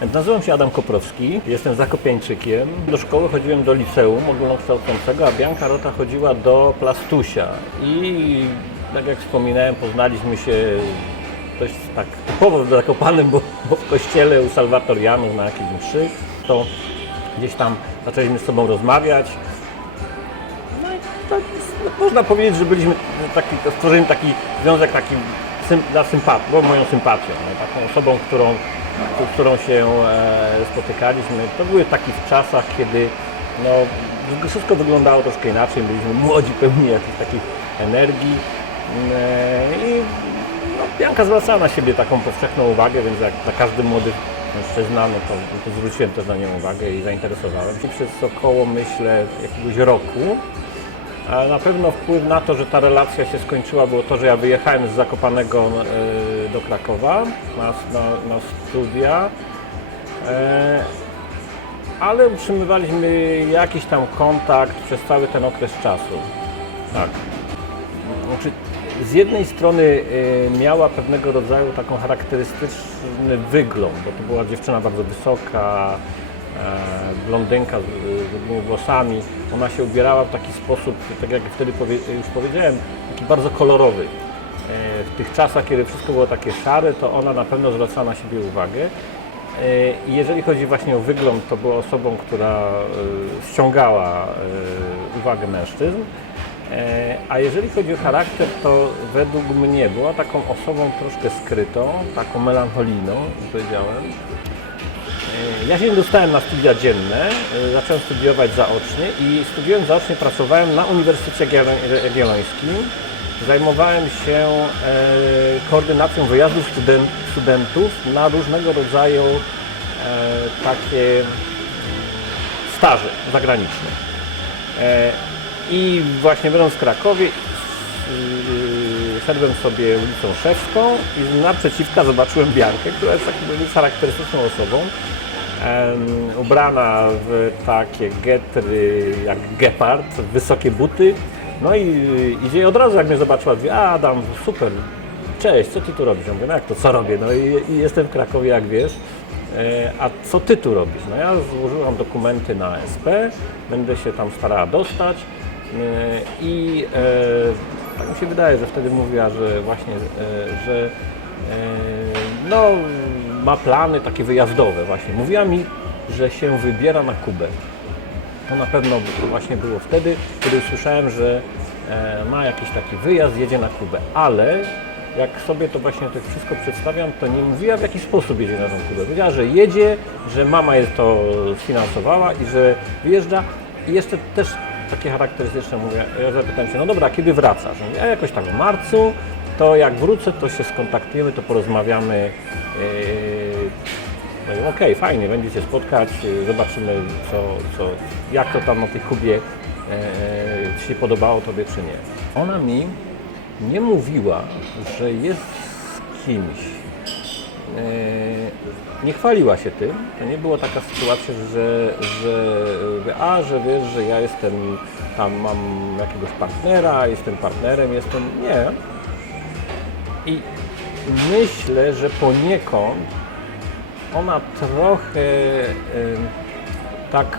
Nazywam się Adam Koprowski, jestem zakopiańczykiem. Do szkoły chodziłem do liceum ogólnokształcącego, a Bianka Rota chodziła do Plastusia. I tak jak wspominałem, poznaliśmy się dość tak typowo w Zakopanem, bo, bo w kościele u Salwatorianów na jakiejś mszy, to gdzieś tam zaczęliśmy z sobą rozmawiać. No i tak, no, można powiedzieć, że byliśmy taki, stworzyli taki związek taki sym, dla sympat, bo moją sympatią, no, taką osobą, którą, z którą się e, spotykaliśmy. To były taki w czasach, kiedy no, wszystko wyglądało troszkę inaczej, byliśmy młodzi, pełni jakichś takich energii e, i no, Bianka zwracała na siebie taką powszechną uwagę, więc jak na każdy młody mężczyzna, no to, to zwróciłem też na nią uwagę i zainteresowałem się przez około, myślę, jakiegoś roku. Na pewno wpływ na to, że ta relacja się skończyła, było to, że ja wyjechałem z Zakopanego e, do Krakowa na, na, na studia, e, ale utrzymywaliśmy jakiś tam kontakt przez cały ten okres czasu. Tak. Znaczy, z jednej strony y, miała pewnego rodzaju taką charakterystyczny wygląd, bo to była dziewczyna bardzo wysoka, e, blondynka z, długimi włosami. Ona się ubierała w taki sposób, tak jak wtedy już powiedziałem, taki bardzo kolorowy. E, w tych czasach, kiedy wszystko było takie szare, to ona na pewno zwracała na siebie uwagę. E, I jeżeli chodzi właśnie o wygląd, to była osobą, która e, ściągała e, uwagę mężczyzn. E, A jeżeli chodzi o charakter, to według mnie była taką osobą troszkę skrytą, taką melancholijną, jak powiedziałem. E, Ja się dostałem na studia dzienne, e, zacząłem studiować zaocznie i studiując zaocznie pracowałem na Uniwersytecie Jagiello- Jagiellońskim. Zajmowałem się e, koordynacją wyjazdów studen- studentów na różnego rodzaju takie staże zagraniczne. I właśnie będąc w Krakowie, szedłem sobie ulicą Szewską i naprzeciwka zobaczyłem Biankę, która jest taką charakterystyczną osobą. Ubrana w takie getry jak gepard, wysokie buty. No i idzie od razu jak mnie zobaczyła, mówi, a Adam, super, cześć, co ty tu robisz? Ja mówię, no jak to, co robię? No i, i jestem w Krakowie, jak wiesz. E, A co ty tu robisz? No ja złożyłam dokumenty na SP, będę się tam starała dostać e, i e, tak mi się wydaje, że wtedy mówiła, że właśnie, e, że e, no, ma plany takie wyjazdowe właśnie. Mówiła mi, że się wybiera na Kubę. To na pewno właśnie było wtedy, kiedy usłyszałem, że e, ma jakiś taki wyjazd, jedzie na Kubę. Ale jak sobie to właśnie tak wszystko przedstawiam, to nie mówiła w jaki sposób jedzie na tą Kubę. Powiedziała, że jedzie, że mama jest to sfinansowała i że wyjeżdża. I jeszcze też takie charakterystyczne mówię, ja zapytałem się, no dobra, kiedy wracasz? Mówię, a jakoś tak w marcu, to jak wrócę, to się skontaktujemy, to porozmawiamy. Okej, fajnie, będzie się spotkać, y, zobaczymy co, co, jak to tam na tej Kubie, e, czy się podobało Tobie czy nie. Ona mi nie mówiła, że jest z kimś. E, nie chwaliła się tym. To nie była taka sytuacja, że że, a, że wiesz, że ja jestem, tam mam jakiegoś partnera, jestem partnerem, jestem, nie. I myślę, że poniekąd ona trochę tak,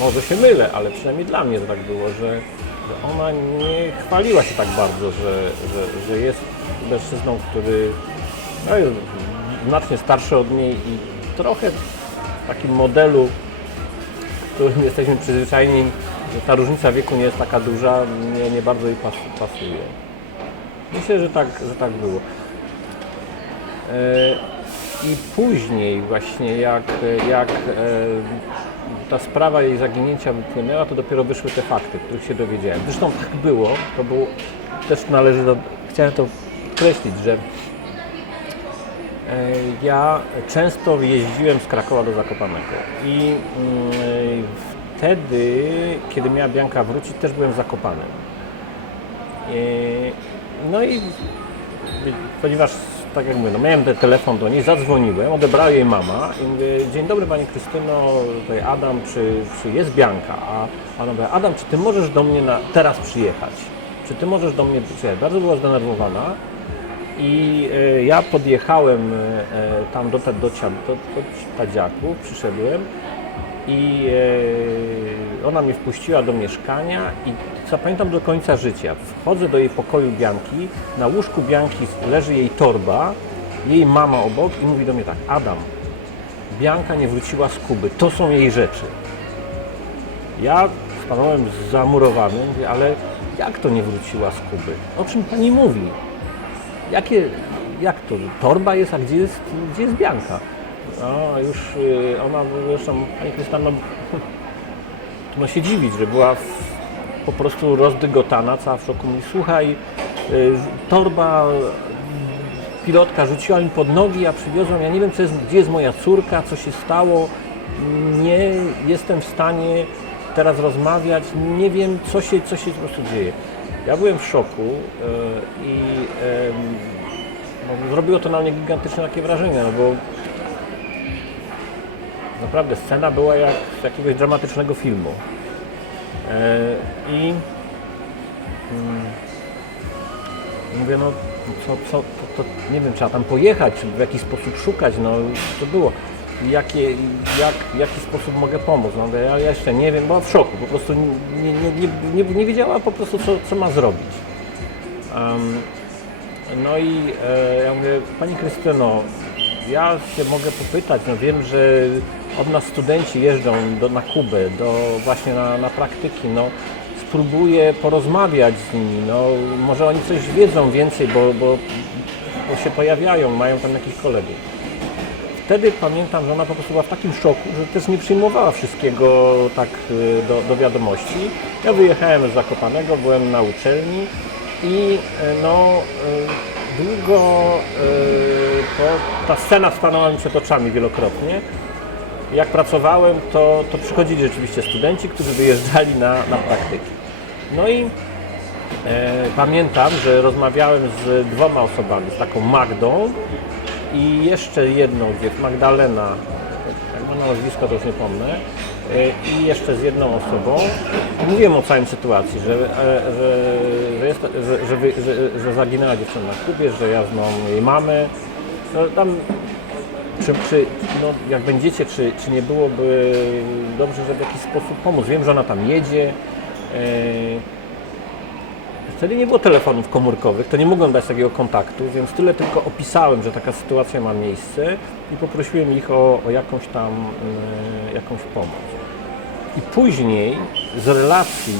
może się mylę, ale przynajmniej dla mnie to tak było, że, że ona nie chwaliła się tak bardzo, że, że, że jest mężczyzną, który no, jest znacznie starszy od niej i trochę w takim modelu, w którym jesteśmy przyzwyczajeni, że ta różnica wieku nie jest taka duża, nie, nie bardzo jej pas- pasuje. Myślę, że tak, że tak było. E, I później właśnie jak, jak e, ta sprawa jej zaginięcia wypłynęła, to dopiero wyszły te fakty, których się dowiedziałem. Zresztą tak było, to było, też należy do, chciałem to podkreślić, że e, ja często jeździłem z Krakowa do Zakopanego i mm, wtedy, kiedy miała Bianka wrócić, też byłem. E, No i ponieważ, tak jak mówię, no miałem ten telefon do niej, zadzwoniłem, odebrała jej mama i mówię, dzień dobry Pani Krystyno, tutaj Adam, czy, czy jest Bianka? A ona mówi, Adam, czy Ty możesz do mnie na, teraz przyjechać? Czy Ty możesz do mnie przyjechać? Bardzo była zdenerwowana I e, ja podjechałem e, tam do, do, cia- do, do Tadziaków, przyszedłem i e, ona mnie wpuściła do mieszkania i co pamiętam do końca życia. Wchodzę do jej pokoju Bianki, na łóżku Bianki leży jej torba, jej mama obok i mówi do mnie tak, Adam, Bianka nie wróciła z Kuby, to są jej rzeczy. Ja stanąłem zamurowany, mówię, ale jak to nie wróciła z Kuby? O czym pani mówi? Jakie, jak to? Torba jest, a gdzie jest, gdzie jest Bianka? No już y, ona, zresztą pani Krystyna, no się dziwić, że była w, po prostu rozdygotana, cała w szoku. Mówi, słuchaj, y, torba y, pilotka rzuciła mi pod nogi, ja przywiozłam, ja nie wiem, jest, gdzie jest moja córka, co się stało, nie jestem w stanie teraz rozmawiać, nie wiem, co się, co się po prostu dzieje. Ja byłem w szoku y, i no, zrobiło to na mnie gigantyczne takie wrażenie, no bo Naprawdę scena była jak z jakiegoś dramatycznego filmu. E, I mm, mówię, no co, co to, to, nie wiem, trzeba tam pojechać, w jakiś sposób szukać, no to było. Jakie, jak, w jaki sposób mogę pomóc? No, ja jeszcze nie wiem, była w szoku, po prostu nie, nie, nie, nie, nie wiedziała po prostu, co, co ma zrobić. Em, no i e, ja mówię, Pani Krystyno, ja się mogę popytać, no wiem, że od nas studenci jeżdżą do, na Kubę, do, właśnie na, na praktyki, no spróbuję porozmawiać z nimi, no może oni coś wiedzą więcej, bo, bo, bo się pojawiają, mają tam jakichś kolegów. Wtedy pamiętam, że ona po prostu była w takim szoku, że też nie przyjmowała wszystkiego tak y, do, do wiadomości. Ja wyjechałem z Zakopanego, byłem na uczelni i y, no y, długo ta scena stanęła mi przed oczami wielokrotnie. Jak pracowałem, to, to przychodzili rzeczywiście studenci, którzy wyjeżdżali na, na praktyki. No i e, pamiętam, że rozmawiałem z dwoma osobami, z taką Magdą i jeszcze jedną, gdzie Magdalena, jak ma na nazwisko, to już nie pomnę, e, i jeszcze z jedną osobą. Mówiłem o całej sytuacji, że, e, że, że, jest, że, że, że, że zaginęła dziewczyna na Kubie, że ja znam jej mamę. No, tam czy, czy no, jak będziecie, czy, czy nie byłoby dobrze, żeby w jakiś sposób pomóc? Wiem, że ona tam jedzie. E, Wtedy nie było telefonów komórkowych, to nie mogłem dać takiego kontaktu, więc tyle tylko opisałem, że taka sytuacja ma miejsce i poprosiłem ich o, o jakąś tam e, jakąś pomoc. I później z relacji,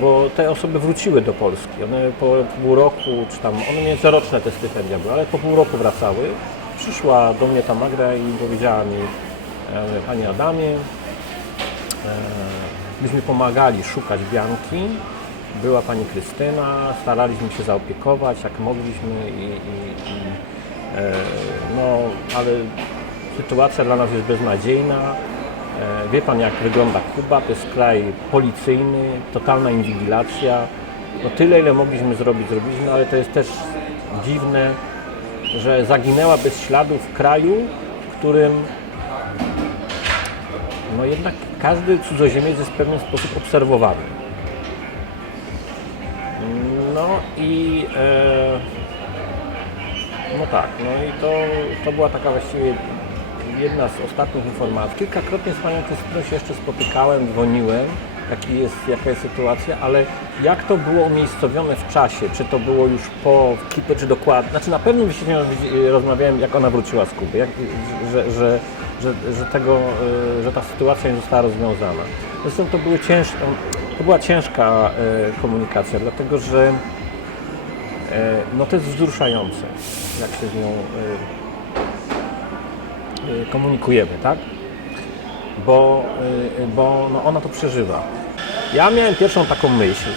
bo te osoby wróciły do Polski, one po pół roku, czy tam, one miały coroczne te stypendia były, ale po pół roku wracały. Przyszła do mnie ta Magda i powiedziała mi, e, Panie Adamie, e, myśmy pomagali szukać Bianki, była Pani Krystyna, staraliśmy się zaopiekować jak mogliśmy i, i, i e, no, ale sytuacja dla nas jest beznadziejna. Wie Pan jak wygląda Kuba, to jest kraj policyjny, totalna inwigilacja. No tyle ile mogliśmy zrobić, zrobiliśmy, ale to jest też dziwne, że zaginęła bez śladu w kraju, w którym no jednak każdy cudzoziemiec jest w pewien sposób obserwowany. No i e, no tak, no i to, to była taka właściwie jedna z ostatnich informacji. Kilkakrotnie z panią Krystyną się jeszcze spotykałem, dzwoniłem, jaki jest, jaka jest sytuacja, ale jak to było umiejscowione w czasie, czy to było już po klipie, czy dokładnie, znaczy na pewno się rozmawiałem, jak ona wróciła z Kuby, jak, że, że, że, że, tego, e, że ta sytuacja nie została rozwiązana. Zresztą to, były to była ciężka e, komunikacja, dlatego że e, no to jest wzruszające, jak się z nią komunikujemy, tak? Bo, e, bo no ona to przeżywa. Ja miałem pierwszą taką myśl,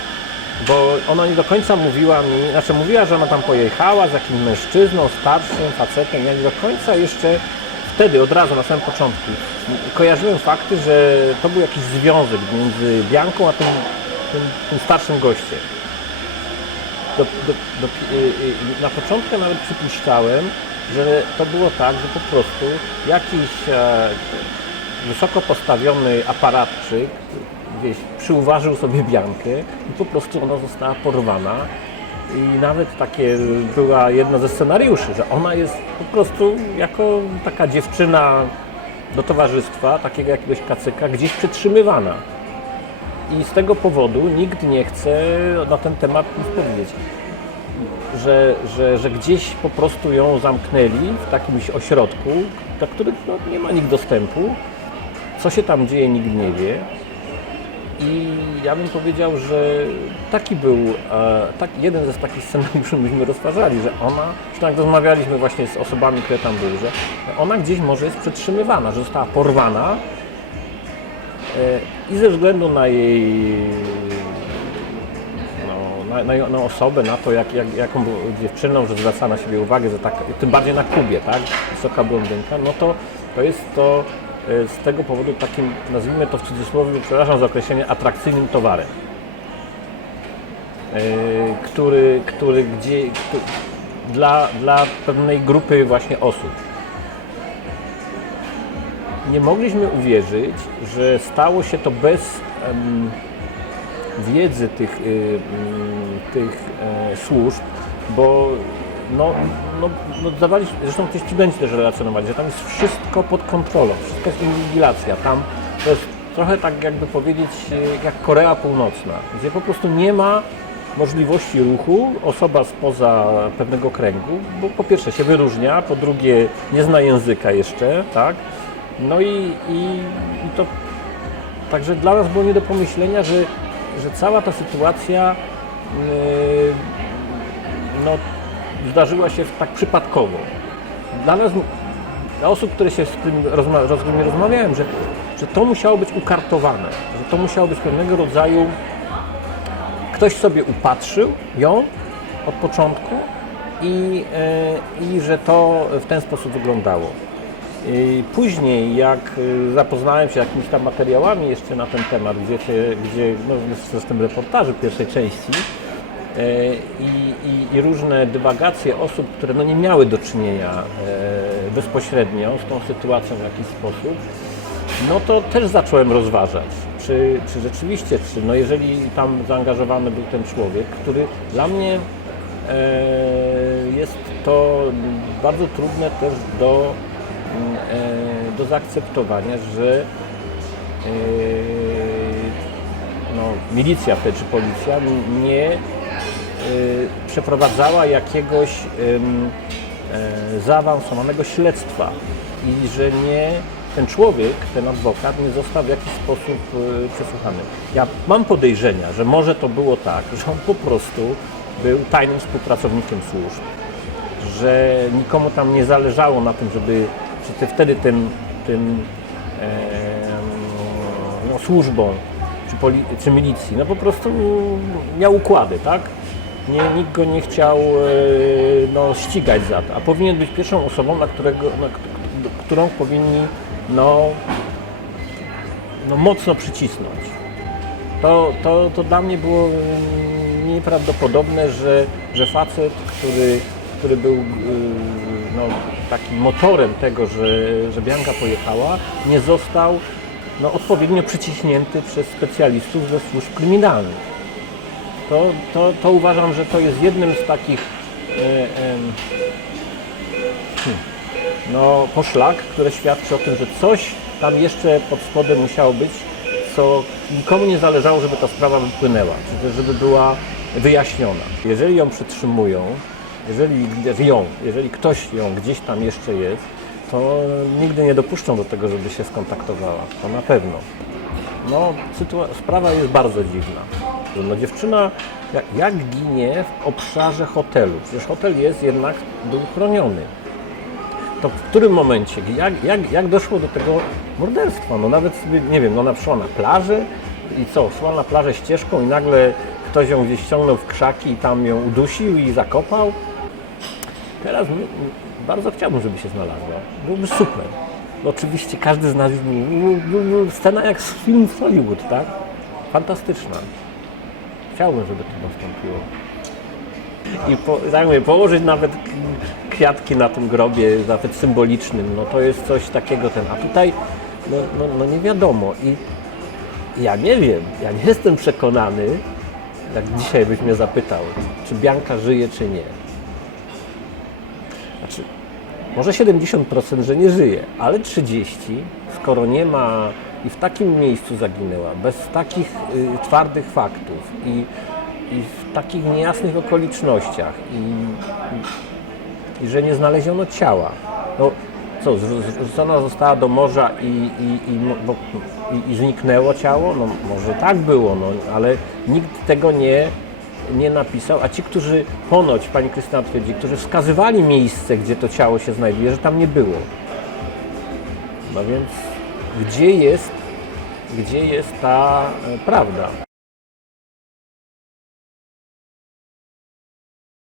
bo ona nie do końca mówiła mi, znaczy mówiła, że ona tam pojechała z jakimś mężczyzną, starszym facetem, ja nie do końca jeszcze wtedy, od razu, na samym początku, kojarzyłem fakty, że to był jakiś związek między Bianką a tym, tym, tym starszym gościem. Do, do, do, y, y, na początku nawet przypuszczałem, że to było tak, że po prostu jakiś e, wysoko postawiony aparatczyk gdzieś przyuważył sobie Biankę i po prostu ona została porwana I nawet takie była jedno ze scenariuszy, że ona jest po prostu jako taka dziewczyna do towarzystwa, takiego jakiegoś kacyka, gdzieś przetrzymywana. I z tego powodu nikt nie chce na ten temat nic powiedzieć. Że, że, że gdzieś po prostu ją zamknęli w jakimś ośrodku, do których no, nie ma nikt dostępu. Co się tam dzieje, nikt nie wie. I ja bym powiedział, że taki był, e, tak, jeden ze takich scenariuszy myśmy rozważali, że ona, czy tak rozmawialiśmy właśnie z osobami, które tam były, że ona gdzieś może jest przetrzymywana, że została porwana e, i ze względu na jej no, na, na, osobę, na to, jak, jak, jaką dziewczyną, że zwraca na siebie uwagę, że tak, tym bardziej na Kubie, tak, wysoka blondynka, no to, to jest to z tego powodu takim, nazwijmy to w cudzysłowie, przepraszam za określenie, atrakcyjnym towarem. E, który, który gdzie, kto- dla, dla pewnej grupy właśnie osób. Nie mogliśmy uwierzyć, że stało się to bez wiedzy tych, y, tych e, służb, bo no, no, no dawali, zresztą też ci studenci też relacjonowali, że tam jest wszystko pod kontrolą, wszystko jest inwigilacja. Tam to jest trochę tak jakby powiedzieć jak Korea Północna, gdzie po prostu nie ma możliwości ruchu osoba spoza pewnego kręgu, bo po pierwsze się wyróżnia, po drugie nie zna języka jeszcze, tak? No i, i, i to Także dla nas było nie do pomyślenia, że, że cała ta sytuacja yy, no, zdarzyła się tak przypadkowo. Dla nas, dla osób, które się z tym rozma- rozmawiałem, że, że to musiało być ukartowane, że to musiało być pewnego rodzaju ktoś sobie upatrzył ją od początku i, e, i że to w ten sposób wyglądało. I Później, jak y, zapoznałem się jakimiś tam materiałami jeszcze na ten temat, gdzie, gdzie no, z tym reportaży pierwszej części e, i, i, i różne dywagacje osób, które no, nie miały do czynienia e, bezpośrednio z tą sytuacją w jakiś sposób, no to też zacząłem rozważać, czy, czy rzeczywiście, czy no jeżeli tam zaangażowany był ten człowiek, który dla mnie e, jest to bardzo trudne też do, mm, e, do zaakceptowania, że e, no, milicja czy policja nie e, przeprowadzała jakiegoś e, zaawansowanego śledztwa i że nie ten człowiek, ten adwokat nie został w jakiś sposób e, przesłuchany. Ja mam podejrzenia, że może to było tak, że on po prostu był tajnym współpracownikiem służb, że nikomu tam nie zależało na tym, żeby czy te, wtedy tym, tym em, no, służbom czy, poli, czy milicji, no po prostu miał układy, tak? Nie, nikt go nie chciał e, no, ścigać za to, a powinien być pierwszą osobą, na którego, na, którą powinni no, no, mocno przycisnąć. To, to, to dla mnie było mm, nieprawdopodobne, że, że facet, który, który był y, no, takim motorem tego, że, że Bianka pojechała, nie został no, odpowiednio przyciśnięty przez specjalistów ze służb kryminalnych. To, to, to uważam, że to jest jednym z takich e, hmm, no, poszlak, które świadczy o tym, że coś tam jeszcze pod spodem musiało być, co nikomu nie zależało, żeby ta sprawa wypłynęła, czy też żeby była wyjaśniona. Jeżeli ją przytrzymują, jeżeli ją, jeżeli ktoś ją gdzieś tam jeszcze jest, to nigdy nie dopuszczą do tego, żeby się skontaktowała. To na pewno. No, sprawa jest bardzo dziwna. No, dziewczyna jak, jak ginie w obszarze hotelu? Przecież hotel jest jednak, był chroniony. To w którym momencie, jak, jak, jak doszło do tego morderstwa? No nawet sobie, nie wiem, no ona szła na plażę i co, szła na plażę ścieżką i nagle ktoś ją gdzieś ściągnął w krzaki i tam ją udusił i zakopał? Teraz bardzo chciałbym, żeby się znalazła. Byłby super. Oczywiście każdy z nas scena jak z filmu Hollywood, tak? Fantastyczna. Chciałbym, żeby to nastąpiło. I po, tak mówię, położyć nawet kwiatki na tym grobie, nawet symbolicznym, no to jest coś takiego ten. A tutaj, no, no, no nie wiadomo. I ja nie wiem, ja nie jestem przekonany, jak dzisiaj byś mnie zapytał, czy Bianka żyje, czy nie. Znaczy, może 70%, że nie żyje, ale 30%, skoro nie ma i w takim miejscu zaginęła, bez takich y, twardych faktów i, i w takich niejasnych okolicznościach i, i, i że nie znaleziono ciała. No co, zrzu- zrzucona została do morza i, i, i, bo, i, i zniknęło ciało? No może tak było, no, ale nikt tego nie, nie napisał, a ci, którzy ponoć, pani Krystyna twierdzi, którzy wskazywali miejsce, gdzie to ciało się znajduje, że tam nie było. No więc gdzie jest, gdzie jest ta e, prawda?